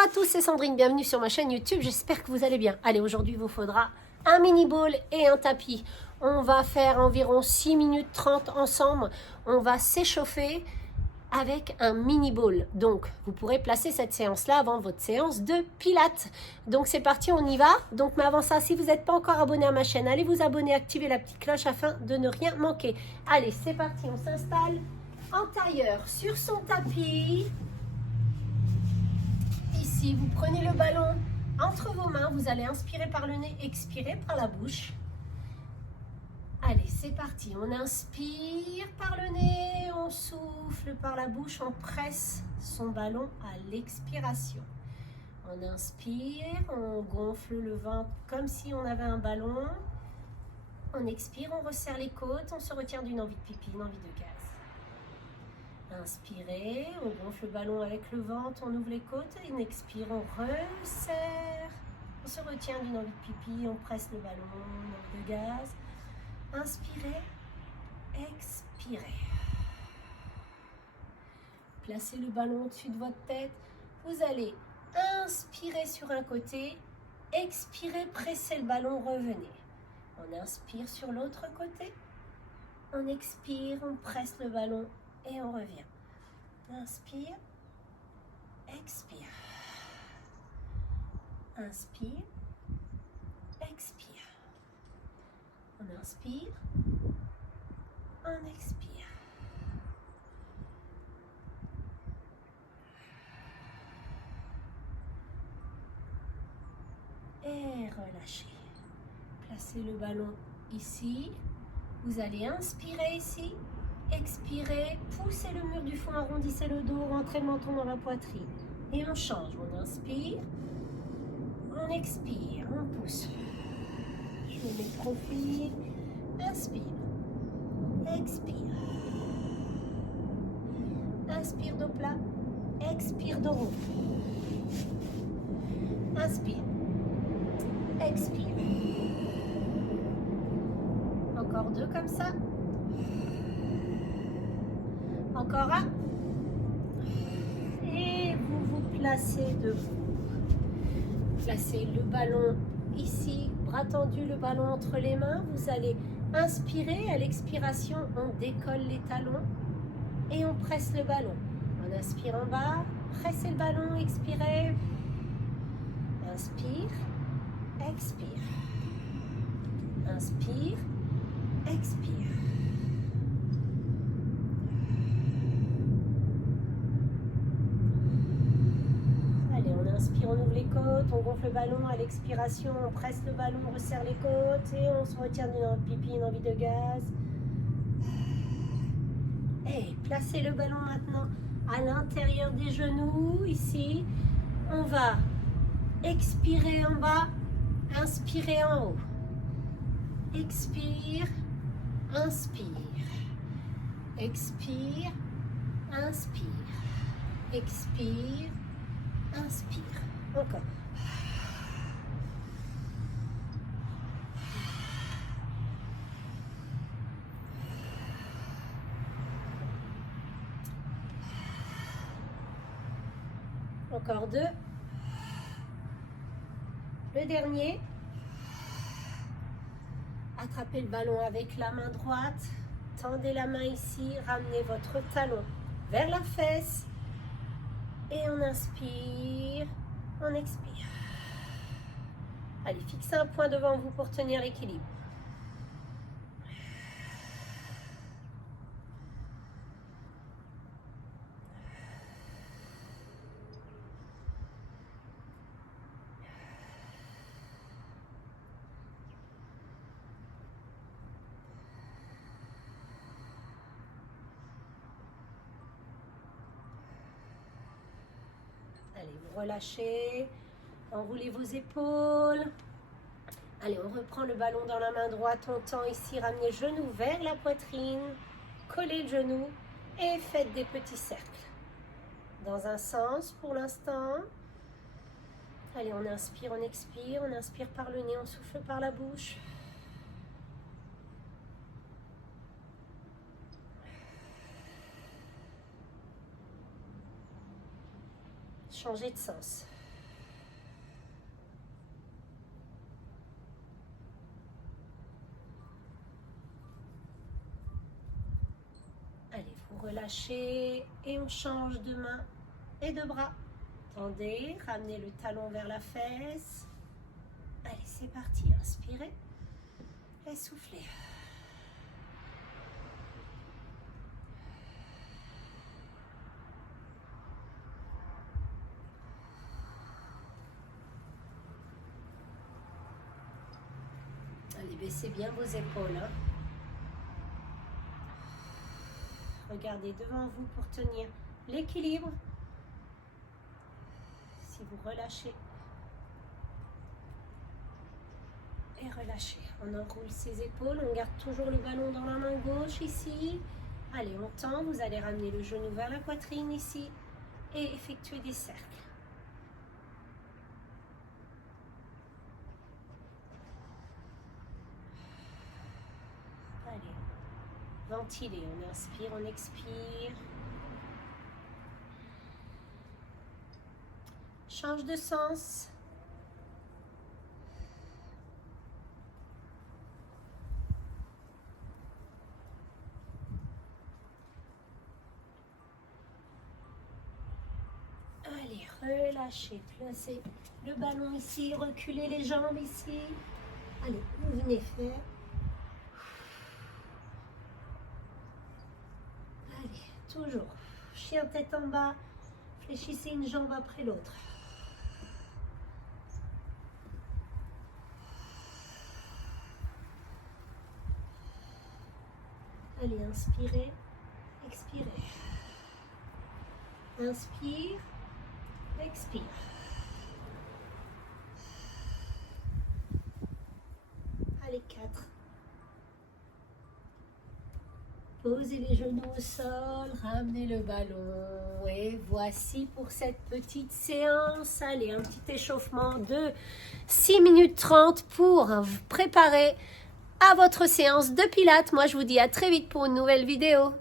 Bonjour à tous, c'est Sandrine, bienvenue sur ma chaîne YouTube, j'espère que vous allez bien. Allez, aujourd'hui il vous faudra un mini ball et un tapis. On va faire environ 6 minutes 30 ensemble. On va s'échauffer avec un mini ball. Donc, vous pourrez placer cette séance-là avant votre séance de pilates. Donc, c'est parti, on y va. Donc, mais avant ça, si vous n'êtes pas encore abonné à ma chaîne, allez vous abonner, activez la petite cloche afin de ne rien manquer. Allez, c'est parti, on s'installe en tailleur sur son tapis. Ici, vous prenez le ballon entre vos mains, vous allez inspirer par le nez, expirer par la bouche. Allez, c'est parti. On inspire par le nez, on souffle par la bouche, on presse son ballon à l'expiration. On inspire, on gonfle le ventre comme si on avait un ballon. On expire, on resserre les côtes, on se retire d'une envie de pipi, une envie de gaz. Inspirez, on gonfle le ballon avec le ventre, on ouvre les côtes, et on expire, on resserre. On se retient d'une envie de pipi, on presse le ballon, une envie de gaz. Inspirez, expirez. Placez le ballon au-dessus de votre tête. Vous allez inspirer sur un côté, expirez, pressez le ballon, revenez. On inspire sur l'autre côté, on expire, on presse le ballon et on revient. Inspire, expire. Inspire, expire. On inspire, on expire. Et relâchez. Placez le ballon ici. Vous allez inspirer ici. Expirez, poussez le mur du fond, arrondissez le dos, rentrez le menton dans la poitrine. Et on change. On inspire, on expire, on pousse. Je me mets de profil. Inspire, expire. Inspire dos plat, expire dos rond. Inspire, expire. Encore deux comme ça. Encore un. Et vous vous placez debout. Placez le ballon ici, bras tendu, le ballon entre les mains. Vous allez inspirer. À l'expiration, on décolle les talons et on presse le ballon. On inspire en bas, pressez le ballon, expirez. Inspire, expire. Inspire, expire. Inspire, on ouvre les côtes, on gonfle le ballon. À l'expiration, on presse le ballon, on resserre les côtes et on se retient d'une envie de pipi, une envie de gaz. Et placez le ballon maintenant à l'intérieur des genoux, ici. On va expirer en bas, inspirer en haut. Expire, inspire. Expire, inspire. Expire. Inspire. Encore. Encore deux. Le dernier. Attrapez le ballon avec la main droite. Tendez la main ici. Ramenez votre talon vers la fesse. Et on inspire, on expire. Allez, fixez un point devant vous pour tenir l'équilibre. Allez, vous relâchez, enroulez vos épaules. Allez, on reprend le ballon dans la main droite, on tend ici, ramenez le genou vers la poitrine, collez le genou et faites des petits cercles. Dans un sens pour l'instant. Allez, on inspire, on inspire par le nez, on souffle par la bouche. Changez de sens. relâchez et on change de main et de bras. Tendez, ramenez le talon vers la fesse. Allez, c'est parti. Inspirez et soufflez. Allez, baissez bien vos épaules. Hein. Regardez devant vous pour tenir l'équilibre. Si vous relâchez et relâchez, on enroule ses épaules, on garde toujours le ballon dans la main gauche ici. Allez, on tend, vous allez ramener le genou vers la poitrine ici et effectuer des cercles. Allez, ventilez, on inspire, on expire. Change de sens. Allez, relâchez, placez le ballon ici, reculez les jambes ici. Allez, vous venez faire. Allez, toujours. Chien tête en bas, fléchissez une jambe après l'autre. Allez, inspirez, expirez. Inspire, expire. Allez, 4. Posez les genoux au sol, ramenez le ballon. Et voici pour cette petite séance. Allez, un petit échauffement de 6 minutes 30 pour vous préparer à votre séance de pilates. Moi, je vous dis à très vite pour une nouvelle vidéo.